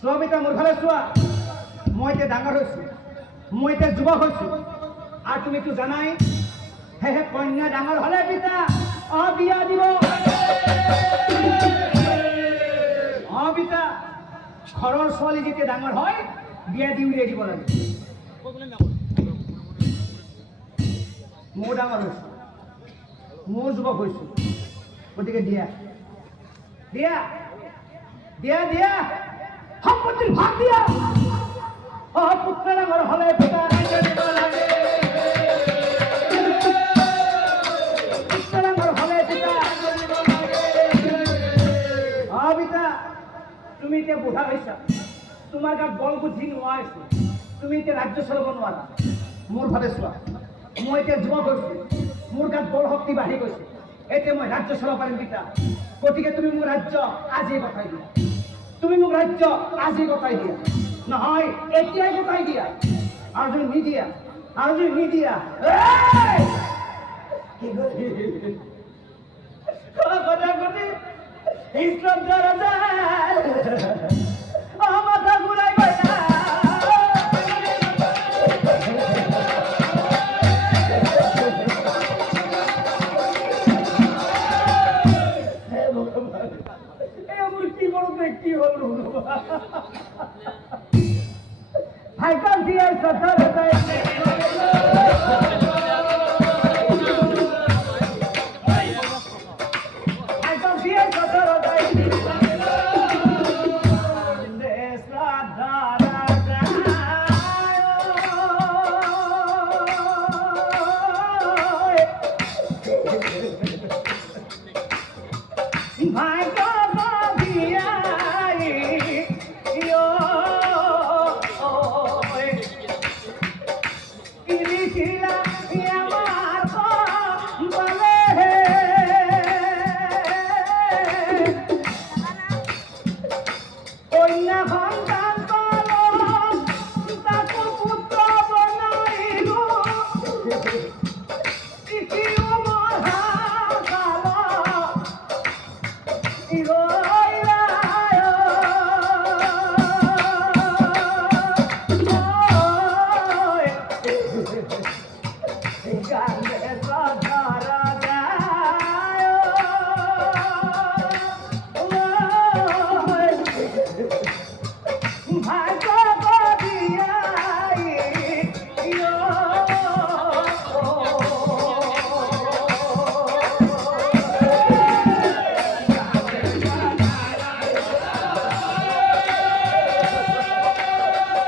চোৱাবিতা মোৰ ফালে চোৱা মই এতিয়া ডাঙৰ হৈছো মই এতিয়া যুৱক হৈছো আৰু তুমিতো জানাই হে কন্যা ডাঙৰ হলে পিতা বিয়া দিব পিতা ঘৰৰ ছোৱালী যেতিয়া ডাঙৰ হয় বিয়া দি উলিয়াই দিব লাগে মোৰ ডাঙৰ হৈছো মোৰ যুৱক হৈছো গতিকে দিয়া দিয়া দিয়া দিয়া সম্পত্তিৰ ভাগ দিয়া পুত্ৰ ডাঙৰ হলে পিতা দিব লাগে পুত্ৰ ডাঙৰ হলে পিতা দিব লাগে পিতা তুমি এতিয়া বুঢ়া হৈছা তোমাৰ গাত বল বুদ্ধি নোহোৱা হৈছে তুমি এতিয়া ৰাজ্য চলাব নোৱাৰা মোৰ ফালে চোৱা মই এতিয়া যুৱক হৈছো মোৰ গাত বল শক্তি বাঢ়ি গৈছে এতিয়া মই ৰাজ্য চলাব পাৰিম পিতা গতিকে তুমি মোৰ ৰাজ্য আজি গতাই দিয়া তুমি মোক ৰাজ্য আজি গতাই দিয়া নহয় এতিয়াই গতাই দিয়া আৰু যদি নিদিয়া মাথা ঘুরাই কি হল ভাইকাল দিয়ে সদর ভাই